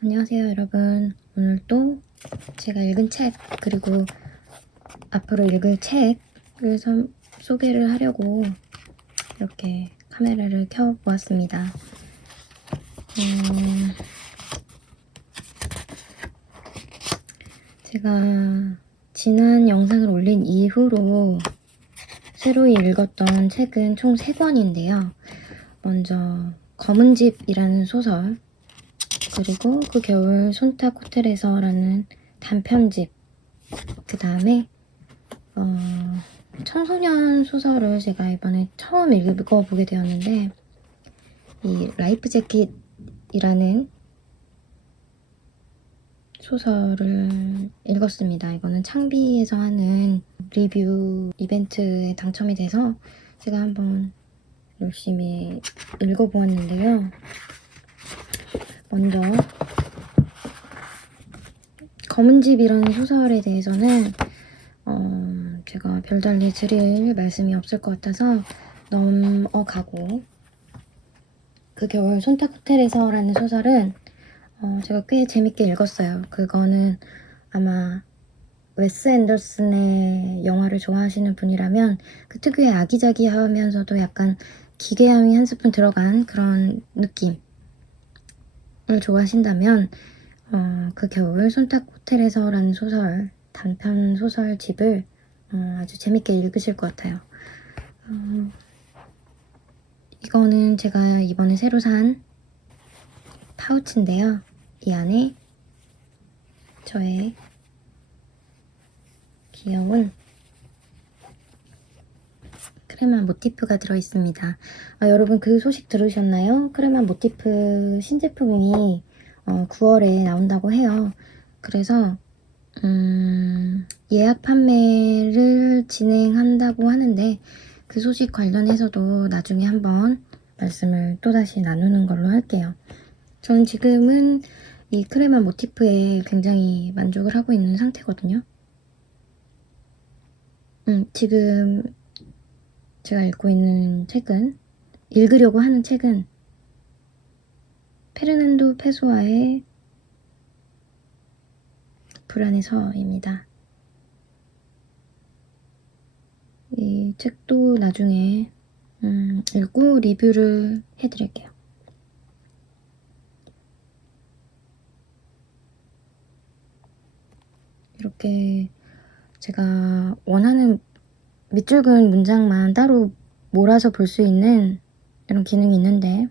안녕하세요, 여러분. 오늘 또 제가 읽은 책, 그리고 앞으로 읽을 책을 소개를 하려고 이렇게 카메라를 켜보았습니다. 제가 지난 영상을 올린 이후로 새로 읽었던 책은 총 3권인데요. 먼저 검은 집이라는 소설, 그리고 그 겨울 손탁 호텔에서라는 단편집, 그 다음에 청소년 소설을 제가 이번에 처음 읽어보게 되었는데, 이 라이프 재킷이라는 소설을 읽었습니다. 이거는 창비에서 하는 리뷰 이벤트에 당첨이 돼서 제가 한번 열심히 읽어보았는데요. 먼저 검은 집이라는 소설에 대해서는 제가 별달리 드릴 말씀이 없을 것 같아서 넘어가고, 그 겨울 손탁 호텔에서라는 소설은 제가 꽤 재밌게 읽었어요. 그거는 아마 웨스 앤더슨의 영화를 좋아하시는 분이라면 그 특유의 아기자기하면서도 약간 기괴함이 한 스푼 들어간 그런 느낌을 좋아하신다면 그 겨울 손탁 호텔에서라는 소설, 단편 소설집을 아주 재밌게 읽으실 것 같아요. 이거는 제가 이번에 새로 산 파우치인데요. 이 안에 저의 귀여운 크레마 모티프가 들어있습니다. 여러분 그 소식 들으셨나요? 크레마 모티프 신제품이 9월에 나온다고 해요. 그래서 예약 판매를 진행한다고 하는데, 그 소식 관련해서도 나중에 한번 말씀을 또다시 나누는 걸로 할게요. 저는 지금은 이 크레마 모티프에 굉장히 만족을 하고 있는 상태거든요. 지금 제가 읽으려고 하는 책은 페르난도 페소아의 불안의 서입니다. 이 책도 나중에 읽고 리뷰를 해드릴게요. 이렇게 제가 원하는 밑줄 그은 문장만 따로 몰아서 볼 수 있는 이런 기능이 있는데,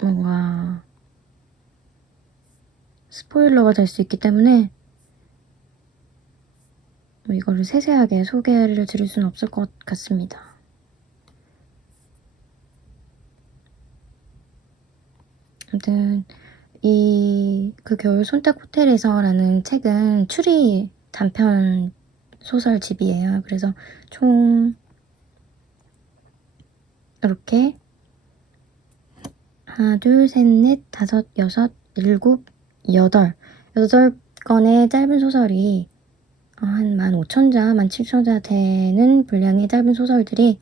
뭔가 스포일러가 될 수 있기 때문에 이거를 세세하게 소개를 드릴 수는 없을 것 같습니다. 아무튼 그 겨울 손탁 호텔에서라는 책은 추리 단편 소설집이에요. 그래서 총 이렇게 하나, 둘, 셋, 넷, 다섯, 여섯, 일곱, 여덟 건의 짧은 소설이 한 15,000자, 17,000자 되는 분량의 짧은 소설들이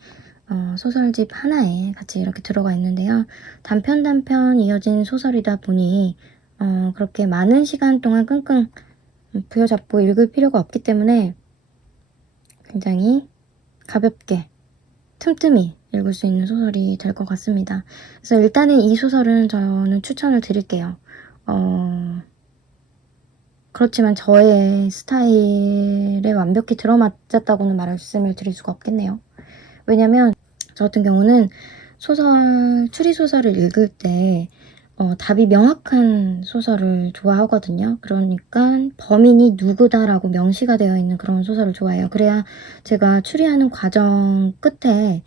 소설집 하나에 같이 이렇게 들어가 있는데요. 단편 이어진 소설이다 보니 그렇게 많은 시간 동안 끙끙 부여잡고 읽을 필요가 없기 때문에 굉장히 가볍게 틈틈이 읽을 수 있는 소설이 될 것 같습니다. 그래서 일단은 이 소설은 저는 추천을 드릴게요. 그렇지만 저의 스타일에 완벽히 들어맞았다고는 말씀을 드릴 수가 없겠네요. 왜냐면 저 같은 경우는 추리소설을 읽을 때 답이 명확한 소설을 좋아하거든요. 그러니까 범인이 누구다라고 명시가 되어 있는 그런 소설을 좋아해요. 그래야 제가 추리하는 과정 끝에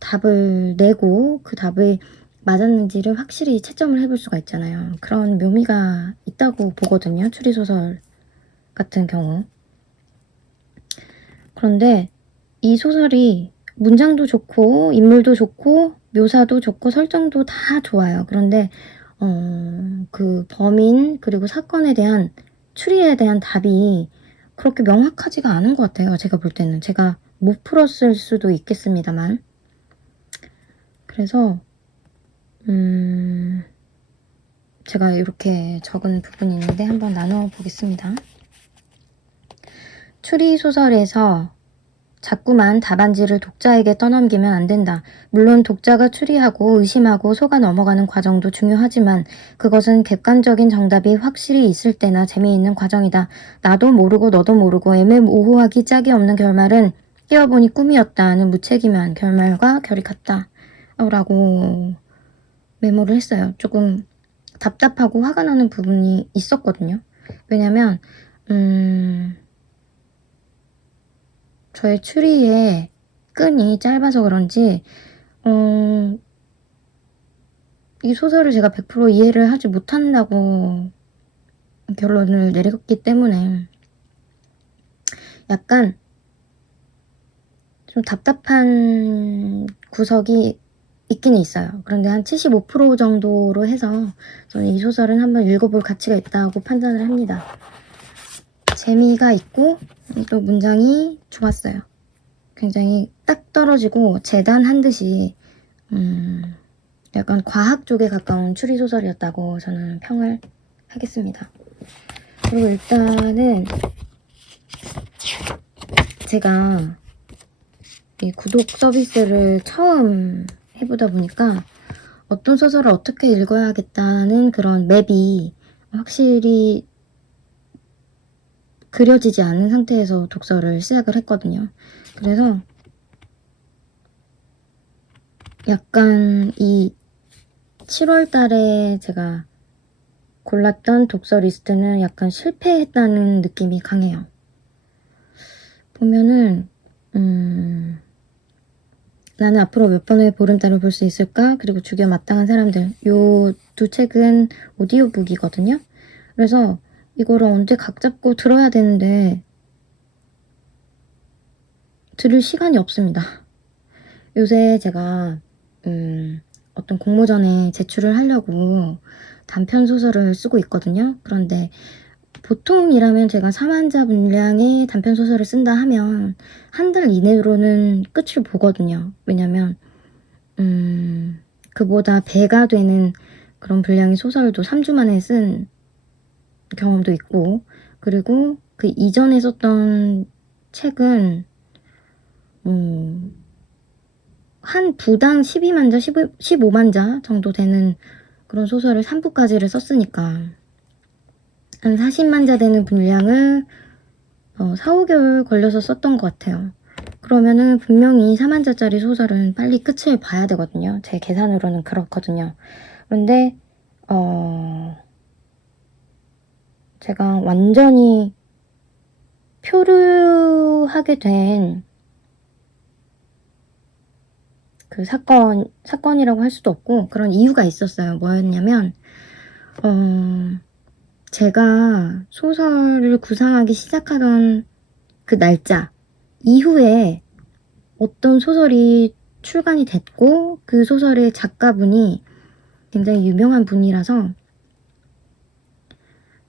답을 내고 그 답이 맞았는지를 확실히 채점을 해볼 수가 있잖아요. 그런 묘미가 있다고 보거든요. 추리소설 같은 경우. 그런데 이 소설이 문장도 좋고 인물도 좋고 묘사도 좋고 설정도 다 좋아요. 그런데 그 범인 그리고 사건에 대한 추리에 대한 답이 그렇게 명확하지가 않은 것 같아요. 제가 볼 때는. 제가 못 풀었을 수도 있겠습니다만. 그래서 제가 이렇게 적은 부분이 있는데 한번 나눠 보겠습니다. 추리소설에서 자꾸만 답안지를 독자에게 떠넘기면 안 된다. 물론 독자가 추리하고 의심하고 속아 넘어가는 과정도 중요하지만 그것은 객관적인 정답이 확실히 있을 때나 재미있는 과정이다. 나도 모르고 너도 모르고 애매모호하기 짝이 없는 결말은 깨어보니 꿈이었다는 무책임한 결말과 결이 같다. 라고 메모를 했어요. 조금 답답하고 화가 나는 부분이 있었거든요. 왜냐면 저의 추리의 끈이 짧아서 그런지 이 소설을 제가 100% 이해를 하지 못한다고 결론을 내렸기 때문에 약간 좀 답답한 구석이 있긴 있어요. 그런데 한 75% 정도로 해서 저는 이 소설은 한번 읽어볼 가치가 있다고 판단을 합니다. 재미가 있고 또 문장이 좋았어요. 굉장히 딱 떨어지고 재단한 듯이 약간 과학 쪽에 가까운 추리소설이었다고 저는 평을 하겠습니다. 그리고 일단은 제가 이 구독 서비스를 처음 해보다 보니까 어떤 소설을 어떻게 읽어야겠다는 그런 맵이 확실히 그려지지 않은 상태에서 독서를 시작을 했거든요. 그래서 약간 이 7월 달에 제가 골랐던 독서 리스트는 약간 실패했다는 느낌이 강해요. 보면은 나는 앞으로 몇 번의 보름달을 볼 수 있을까? 그리고 주교 마땅한 사람들. 요 두 책은 오디오북이거든요. 그래서 이거를 언제 각 잡고 들어야 되는데 들을 시간이 없습니다. 요새 제가 어떤 공모전에 제출을 하려고 단편 소설을 쓰고 있거든요. 그런데 보통이라면 제가 4만자 분량의 단편 소설을 쓴다 하면 한 달 이내로는 끝을 보거든요. 왜냐면 그보다 배가 되는 그런 분량의 소설도 3주 만에 쓴 경험도 있고, 그리고 그 이전에 썼던 책은 한 부당 12만자, 15만자 정도 되는 그런 소설을 3부까지를 썼으니까 한 40만자 되는 분량을 4, 5개월 걸려서 썼던 것 같아요. 그러면은 분명히 4만자짜리 소설은 빨리 끝을 봐야 되거든요. 제 계산으로는 그렇거든요. 그런데 제가 완전히 표류하게 된 그 사건이라고 할 수도 없고 그런 이유가 있었어요. 뭐였냐면 제가 소설을 구상하기 시작하던 그 날짜 이후에 어떤 소설이 출간이 됐고 그 소설의 작가분이 굉장히 유명한 분이라서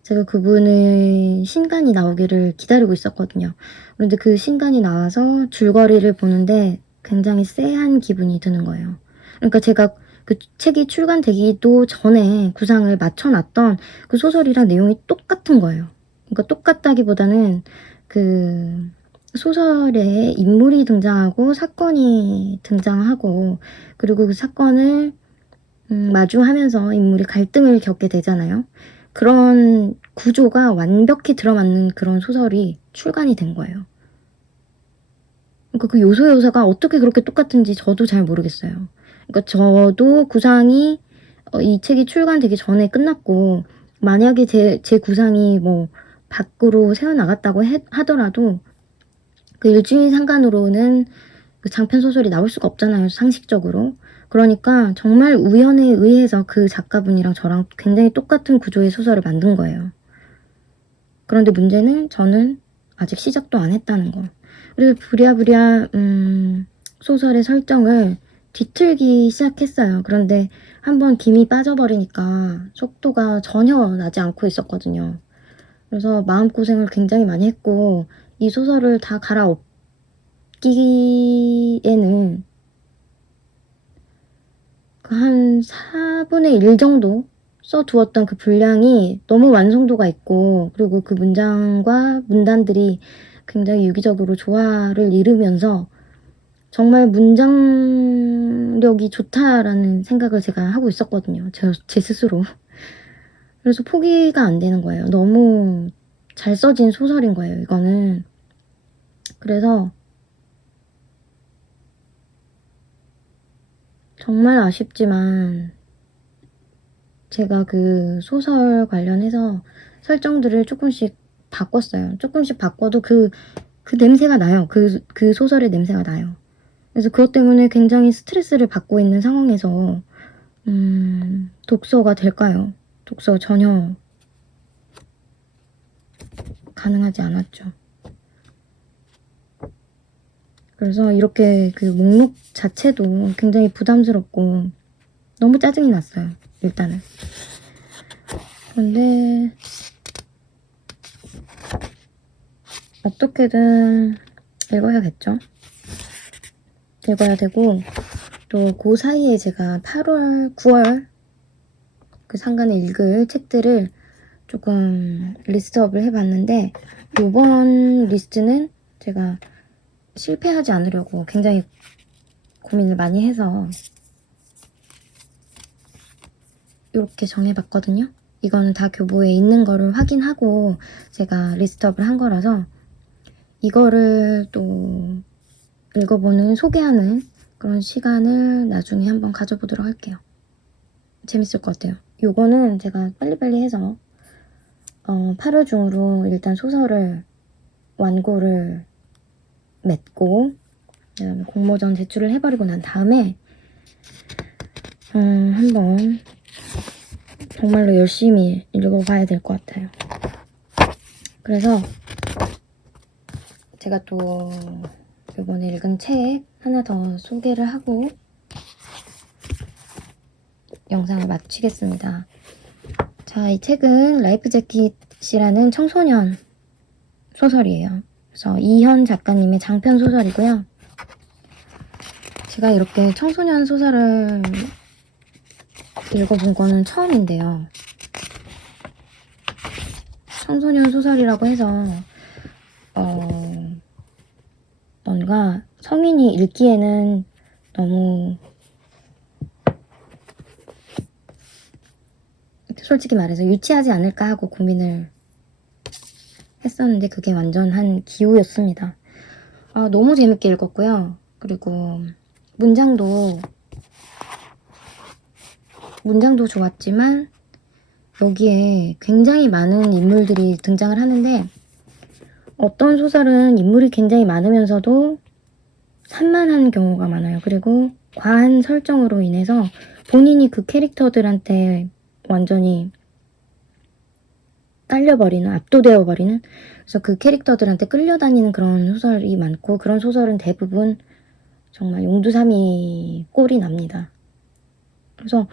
제가 그분의 신간이 나오기를 기다리고 있었거든요. 그런데 그 신간이 나와서 줄거리를 보는데 굉장히 쎄한 기분이 드는 거예요. 그러니까 제가 그 책이 출간되기도 전에 구상을 맞춰놨던 그 소설이랑 내용이 똑같은 거예요. 그러니까 똑같다기보다는 그 소설에 인물이 등장하고 사건이 등장하고 그리고 그 사건을 마주하면서 인물이 갈등을 겪게 되잖아요. 그런 구조가 완벽히 들어맞는 그런 소설이 출간이 된 거예요. 그러니까 그 요소가 어떻게 그렇게 똑같은지 저도 잘 모르겠어요. 그러니까 저도 구상이 이 책이 출간되기 전에 끝났고 만약에 제 구상이 뭐 밖으로 새어나갔다고 하더라도 그 일주일 상간으로는 그 장편 소설이 나올 수가 없잖아요, 상식적으로. 그러니까 정말 우연에 의해서 그 작가분이랑 저랑 굉장히 똑같은 구조의 소설을 만든 거예요. 그런데 문제는 저는 아직 시작도 안 했다는 거. 그래서 부랴부랴 소설의 설정을 뒤틀기 시작했어요. 그런데 한번 김이 빠져버리니까 속도가 전혀 나지 않고 있었거든요. 그래서 마음고생을 굉장히 많이 했고 이 소설을 다 갈아엎기에는 그 한 4분의 1 정도 써두었던 그 분량이 너무 완성도가 있고, 그리고 그 문장과 문단들이 굉장히 유기적으로 조화를 이루면서 정말 문장력이 좋다라는 생각을 제가 하고 있었거든요. 제 스스로. 그래서 포기가 안 되는 거예요. 너무 잘 써진 소설인 거예요, 이거는. 그래서 정말 아쉽지만 제가 그 소설 관련해서 설정들을 조금씩 바꿨어요. 조금씩 바꿔도 그 냄새가 나요. 그 소설의 냄새가 나요. 그래서 그것 때문에 굉장히 스트레스를 받고 있는 상황에서 독서가 될까요? 독서 전혀 가능하지 않았죠. 그래서 이렇게 그 목록 자체도 굉장히 부담스럽고 너무 짜증이 났어요, 일단은. 그런데 어떻게든 읽어야겠죠. 읽어야 되고, 또 그 사이에 제가 8월, 9월 그 상간에 읽을 책들을 조금 리스트업을 해봤는데, 이번 리스트는 제가 실패하지 않으려고 굉장히 고민을 많이 해서 이렇게 정해봤거든요. 이거는 다 교보에 있는 거를 확인하고 제가 리스트업을 한 거라서 이거를 또 읽어보는, 소개하는 그런 시간을 나중에 한번 가져보도록 할게요. 재밌을 것 같아요. 요거는 제가 빨리빨리 해서 8월 중으로 일단 소설을 완고를 맺고 그다음에 공모전 제출을 해버리고 난 다음에 한번 정말로 열심히 읽어봐야 될 것 같아요. 그래서 제가 또 이번에 읽은 책 하나 더 소개를 하고 영상을 마치겠습니다. 자, 이 책은 라이프 재킷이라는 청소년 소설이에요. 그래서 이현 작가님의 장편 소설이고요. 제가 이렇게 청소년 소설을 읽어본 거는 처음인데요. 청소년 소설이라고 해서 뭔가 성인이 읽기에는 너무, 솔직히 말해서 유치하지 않을까 하고 고민을 했었는데 그게 완전 한 기우였습니다. 너무 재밌게 읽었고요. 그리고 문장도 좋았지만 여기에 굉장히 많은 인물들이 등장을 하는데, 어떤 소설은 인물이 굉장히 많으면서도 산만한 경우가 많아요. 그리고 과한 설정으로 인해서 본인이 그 캐릭터들한테 완전히 딸려버리는, 압도되어버리는, 그래서 그 캐릭터들한테 끌려다니는 그런 소설이 많고, 그런 소설은 대부분 정말 용두사미 꼴이 납니다. 그래서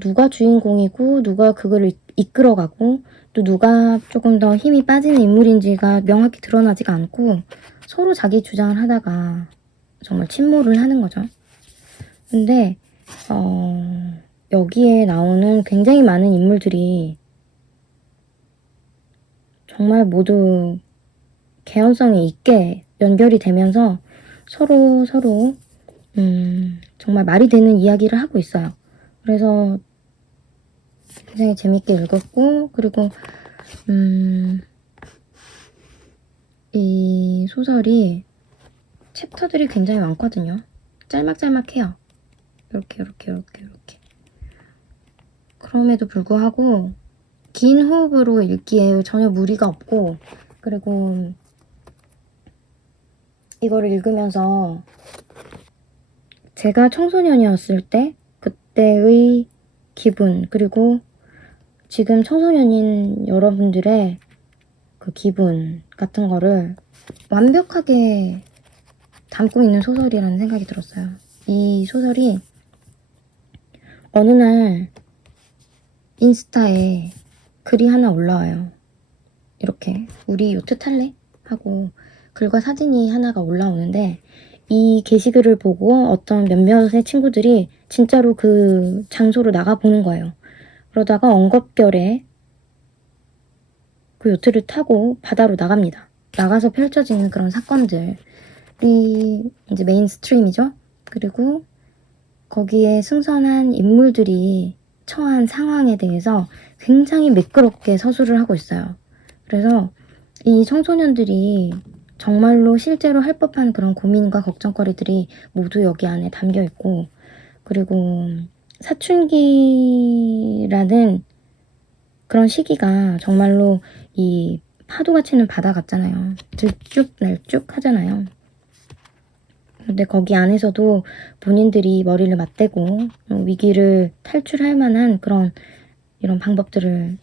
누가 주인공이고 누가 그걸 이끌어가고 또 누가 조금 더 힘이 빠지는 인물인지가 명확히 드러나지가 않고 서로 자기 주장을 하다가 정말 침몰을 하는 거죠. 근데 여기에 나오는 굉장히 많은 인물들이 정말 모두 개연성이 있게 연결이 되면서 서로 정말 말이 되는 이야기를 하고 있어요. 그래서 굉장히 재밌게 읽었고, 그리고 이 소설이 챕터들이 굉장히 많거든요. 짤막짤막해요. 이렇게. 그럼에도 불구하고 긴 호흡으로 읽기에 전혀 무리가 없고, 그리고 이거를 읽으면서 제가 청소년이었을 때 그때의 기분, 그리고 지금 청소년인 여러분들의 그 기분 같은 거를 완벽하게 담고 있는 소설이라는 생각이 들었어요. 이 소설이 어느 날 인스타에 글이 하나 올라와요. 이렇게 우리 요트 탈래? 하고 글과 사진이 하나가 올라오는데, 이 게시글을 보고 어떤 몇몇의 친구들이 진짜로 그 장소로 나가보는 거예요. 그러다가 엉겁결에 그 요트를 타고 바다로 나갑니다. 나가서 펼쳐지는 그런 사건들이 이제 메인스트림이죠. 그리고 거기에 승선한 인물들이 처한 상황에 대해서 굉장히 매끄럽게 서술을 하고 있어요. 그래서 이 청소년들이 정말로 실제로 할 법한 그런 고민과 걱정거리들이 모두 여기 안에 담겨 있고, 그리고 사춘기라는 그런 시기가 정말로 이 파도가 치는 바다 같잖아요. 들쭉날쭉 하잖아요. 근데 거기 안에서도 본인들이 머리를 맞대고 위기를 탈출할 만한 그런 이런 방법들을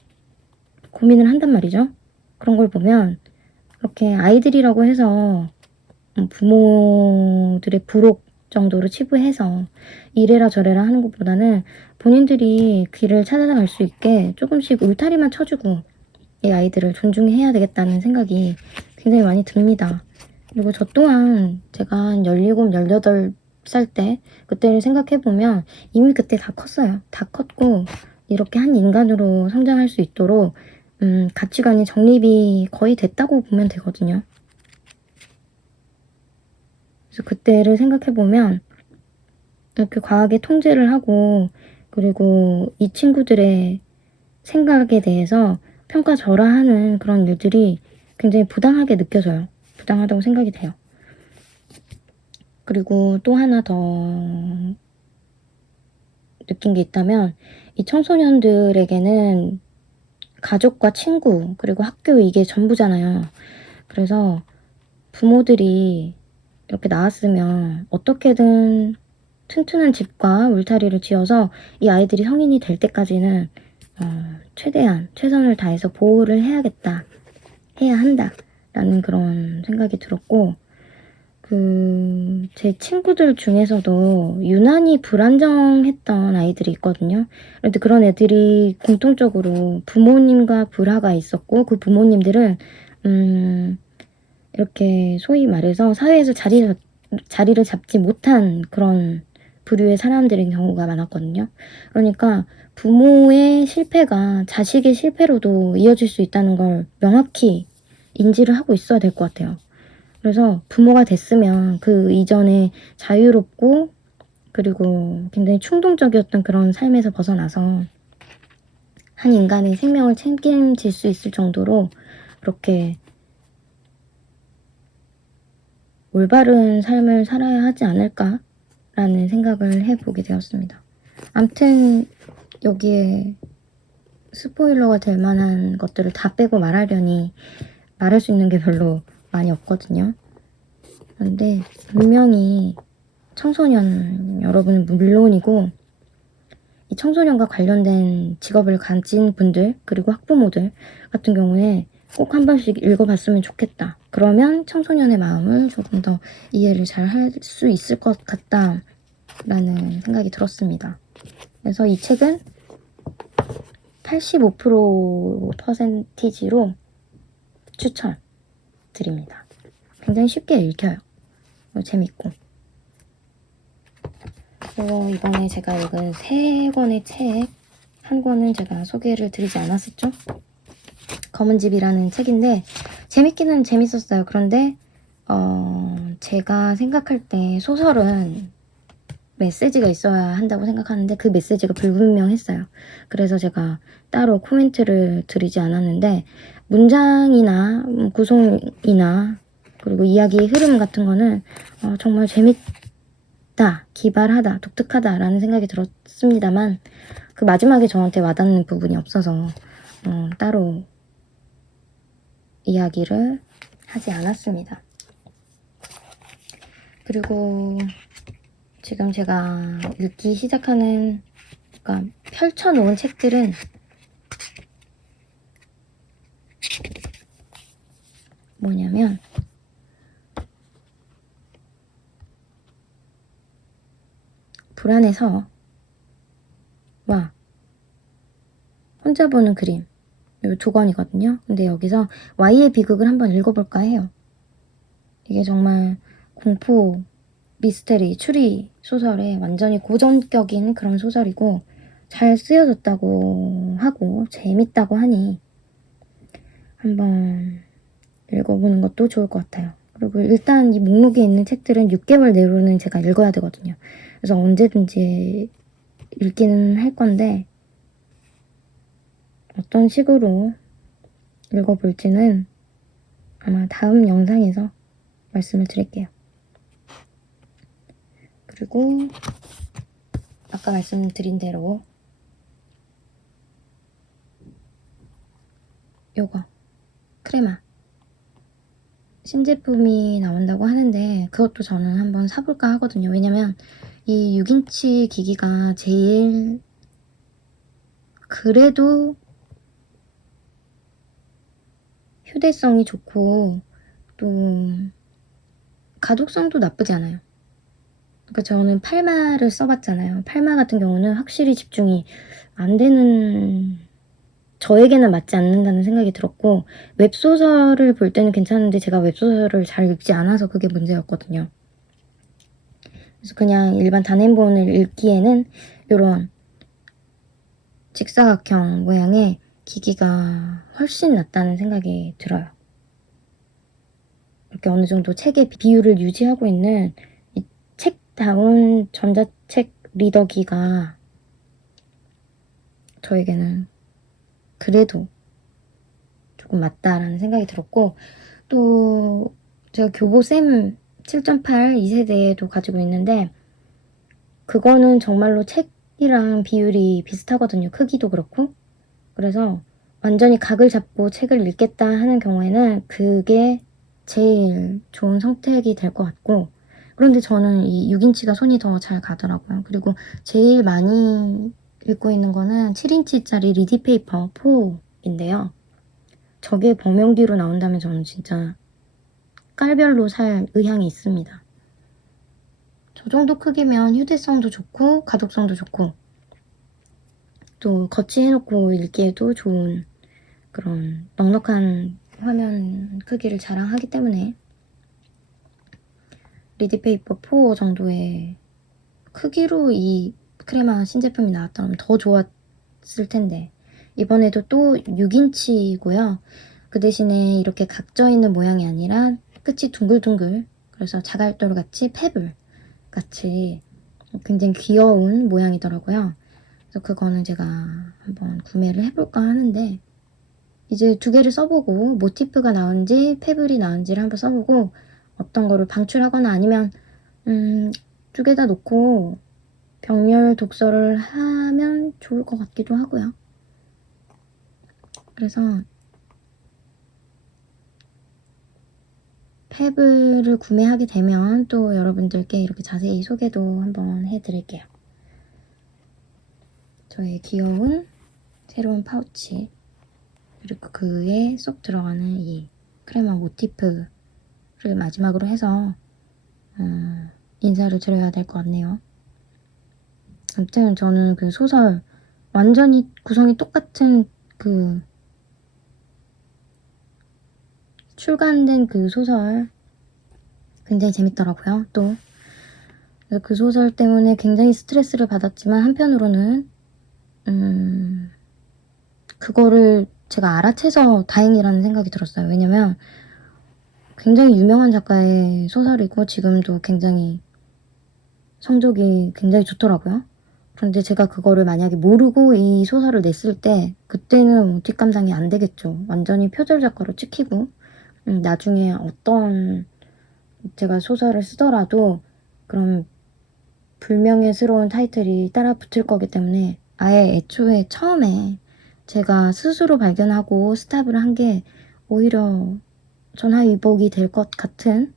고민을 한단 말이죠. 그런 걸 보면 그렇게 아이들이라고 해서 부모들의 부록 정도로 치부해서 이래라 저래라 하는 것보다는 본인들이 길을 찾아갈 수 있게 조금씩 울타리만 쳐주고 이 아이들을 존중해야 되겠다는 생각이 굉장히 많이 듭니다. 그리고 저 또한 제가 한 17, 18살 때 그때를 생각해보면 이미 그때 다 컸어요. 다 컸고 이렇게 한 인간으로 성장할 수 있도록 가치관이 정립이 거의 됐다고 보면 되거든요. 그래서 그때를 생각해보면 이렇게 과하게 통제를 하고 그리고 이 친구들의 생각에 대해서 평가절하하는 그런 일들이 굉장히 부당하게 느껴져요. 부당하다고 생각이 돼요. 그리고 또 하나 더 느낀 게 있다면 이 청소년들에게는 가족과 친구 그리고 학교 이게 전부잖아요. 그래서 부모들이 이렇게 나왔으면 어떻게든 튼튼한 집과 울타리를 지어서 이 아이들이 성인이 될 때까지는 최대한 최선을 다해서 보호를 해야겠다, 해야 한다 라는 그런 생각이 들었고, 제 친구들 중에서도 유난히 불안정했던 아이들이 있거든요. 그런데 그런 애들이 공통적으로 부모님과 불화가 있었고, 그 부모님들은 이렇게 소위 말해서 사회에서 자리를 잡지 못한 그런 부류의 사람들인 경우가 많았거든요. 그러니까 부모의 실패가 자식의 실패로도 이어질 수 있다는 걸 명확히 인지를 하고 있어야 될 것 같아요. 그래서 부모가 됐으면 그 이전에 자유롭고 그리고 굉장히 충동적이었던 그런 삶에서 벗어나서 한 인간의 생명을 책임질 수 있을 정도로 그렇게 올바른 삶을 살아야 하지 않을까라는 생각을 해보게 되었습니다. 암튼 여기에 스포일러가 될 만한 것들을 다 빼고 말하려니 말할 수 있는 게 별로 많이 없거든요. 그런데 분명히 청소년 여러분은 물론이고 이 청소년과 관련된 직업을 가진 분들 그리고 학부모들 같은 경우에 꼭 한 번씩 읽어봤으면 좋겠다. 그러면 청소년의 마음을 조금 더 이해를 잘 할 수 있을 것 같다라는 생각이 들었습니다. 그래서 이 책은 85%로 추천드립니다. 굉장히 쉽게 읽혀요. 재밌고. 그리고 이번에 제가 읽은 3권의 책, 한 권은 제가 소개를 드리지 않았었죠? 검은 집이라는 책인데 재밌기는 재밌었어요. 그런데 제가 생각할 때 소설은 메시지가 있어야 한다고 생각하는데 그 메시지가 불분명했어요. 그래서 제가 따로 코멘트를 드리지 않았는데 문장이나 구성이나 그리고 이야기의 흐름 같은 거는 정말 재밌다, 기발하다, 독특하다라는 생각이 들었습니다만 그 마지막에 저한테 와닿는 부분이 없어서 따로 이야기를 하지 않았습니다. 그리고 지금 제가 읽기 시작하는, 그러니까 펼쳐놓은 책들은 뭐냐면 불안해서 와 혼자 보는 그림 이 2권이거든요. 근데 여기서 Y의 비극을 한번 읽어볼까 해요. 이게 정말 공포 미스테리, 추리 소설에 완전히 고전격인 그런 소설이고 잘 쓰여졌다고 하고 재밌다고 하니 한번 읽어보는 것도 좋을 것 같아요. 그리고 일단 이 목록에 있는 책들은 6개월 내로는 제가 읽어야 되거든요. 그래서 언제든지 읽기는 할 건데 어떤 식으로 읽어볼지는 아마 다음 영상에서 말씀을 드릴게요. 그리고 아까 말씀드린 대로 요거 크레마 신제품이 나온다고 하는데 그것도 저는 한번 사볼까 하거든요. 왜냐면 이 6인치 기기가 제일 그래도 휴대성이 좋고 또 가독성도 나쁘지 않아요. 그러니까 저는 팔마를 써봤잖아요. 팔마 같은 경우는 확실히 집중이 안 되는, 저에게는 맞지 않는다는 생각이 들었고 웹소설을 볼 때는 괜찮은데 제가 웹소설을 잘 읽지 않아서 그게 문제였거든요. 그래서 그냥 일반 단행본을 읽기에는 이런 직사각형 모양의 기기가 훨씬 낫다는 생각이 들어요. 이렇게 어느 정도 책의 비율을 유지하고 있는 이 책다운 전자책 리더기가 저에게는 그래도 조금 맞다라는 생각이 들었고, 또 제가 교보쌤 7.8 2세대도 가지고 있는데 그거는 정말로 책이랑 비율이 비슷하거든요. 크기도 그렇고. 그래서 완전히 각을 잡고 책을 읽겠다 하는 경우에는 그게 제일 좋은 선택이 될 것 같고, 그런데 저는 이 6인치가 손이 더 잘 가더라고요. 그리고 제일 많이 읽고 있는 거는 7인치짜리 리디페이퍼 4인데요. 저게 범용기로 나온다면 저는 진짜 깔별로 살 의향이 있습니다. 저 정도 크기면 휴대성도 좋고 가독성도 좋고 또 거치해놓고 읽기에도 좋은 그런 넉넉한 화면 크기를 자랑하기 때문에 리디페이퍼 4 정도의 크기로 이 크레마 신제품이 나왔다면 더 좋았을 텐데 이번에도 또 6인치고요. 그 대신에 이렇게 각져 있는 모양이 아니라 끝이 둥글둥글, 그래서 자갈돌 같이 페블 같이 굉장히 귀여운 모양이더라고요. 그래서 그거는 제가 한번 구매를 해볼까 하는데 이제 두 개를 써보고 모티프가 나은지 페블이 나은지를 한번 써보고 어떤 거를 방출하거나 아니면 두 개 다 놓고 병렬 독서를 하면 좋을 것 같기도 하고요. 그래서 페블을 구매하게 되면 또 여러분들께 이렇게 자세히 소개도 한번 해드릴게요. 저의 귀여운 새로운 파우치, 그리고 그에 쏙 들어가는 이 크레마 모티프를 마지막으로 해서 인사를 드려야 될 것 같네요. 아무튼 저는 그 소설 완전히 구성이 똑같은 그 출간된 그 소설 굉장히 재밌더라고요. 또 그 소설 때문에 굉장히 스트레스를 받았지만 한편으로는 그거를 제가 알아채서 다행이라는 생각이 들었어요. 왜냐면 굉장히 유명한 작가의 소설이고 지금도 굉장히 성적이 굉장히 좋더라고요. 그런데 제가 그거를 만약에 모르고 이 소설을 냈을 때 그때는 뒷감당이 안 되겠죠. 완전히 표절 작가로 찍히고 나중에 어떤 제가 소설을 쓰더라도 그런 불명예스러운 타이틀이 따라 붙을 거기 때문에 아예 애초에 처음에 제가 스스로 발견하고 스탑을 한 게 오히려 전화위복이 될 것 같은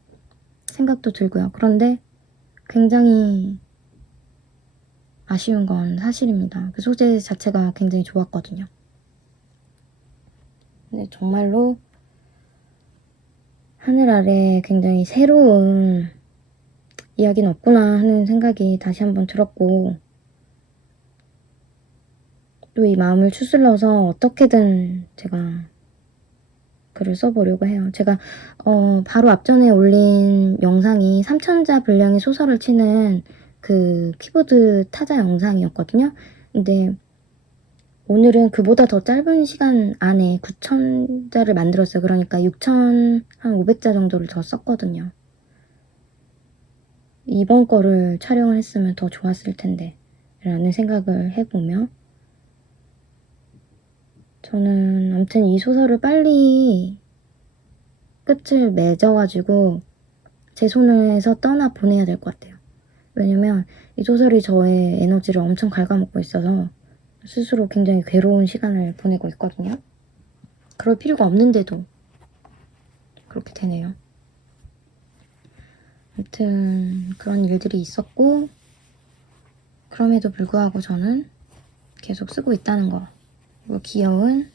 생각도 들고요. 그런데 굉장히 아쉬운 건 사실입니다. 그 소재 자체가 굉장히 좋았거든요. 근데 정말로 하늘 아래 굉장히 새로운 이야기는 없구나 하는 생각이 다시 한번 들었고, 또 이 마음을 추슬러서 어떻게든 제가 글을 써보려고 해요. 제가 바로 앞전에 올린 영상이 3,000자 분량의 소설을 치는 그 키보드 타자 영상이었거든요. 근데 오늘은 그보다 더 짧은 시간 안에 9,000자를 만들었어요. 그러니까 6,500자 정도를 더 썼거든요. 이번 거를 촬영을 했으면 더 좋았을 텐데 라는 생각을 해보며 저는 아무튼 이 소설을 빨리 끝을 맺어가지고 제 손에서 떠나 보내야 될 것 같아요. 왜냐면 이 소설이 저의 에너지를 엄청 갉아먹고 있어서 스스로 굉장히 괴로운 시간을 보내고 있거든요. 그럴 필요가 없는데도 그렇게 되네요. 아무튼 그런 일들이 있었고 그럼에도 불구하고 저는 계속 쓰고 있다는 거, 그리고 귀여운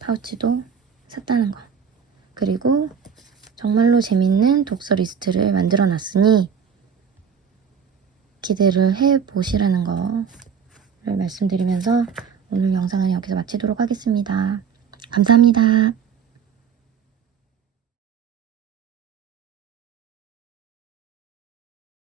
파우치도 샀다는 거, 그리고 정말로 재밌는 독서 리스트를 만들어 놨으니 기대를 해보시라는 거를 말씀드리면서 오늘 영상은 여기서 마치도록 하겠습니다. 감사합니다.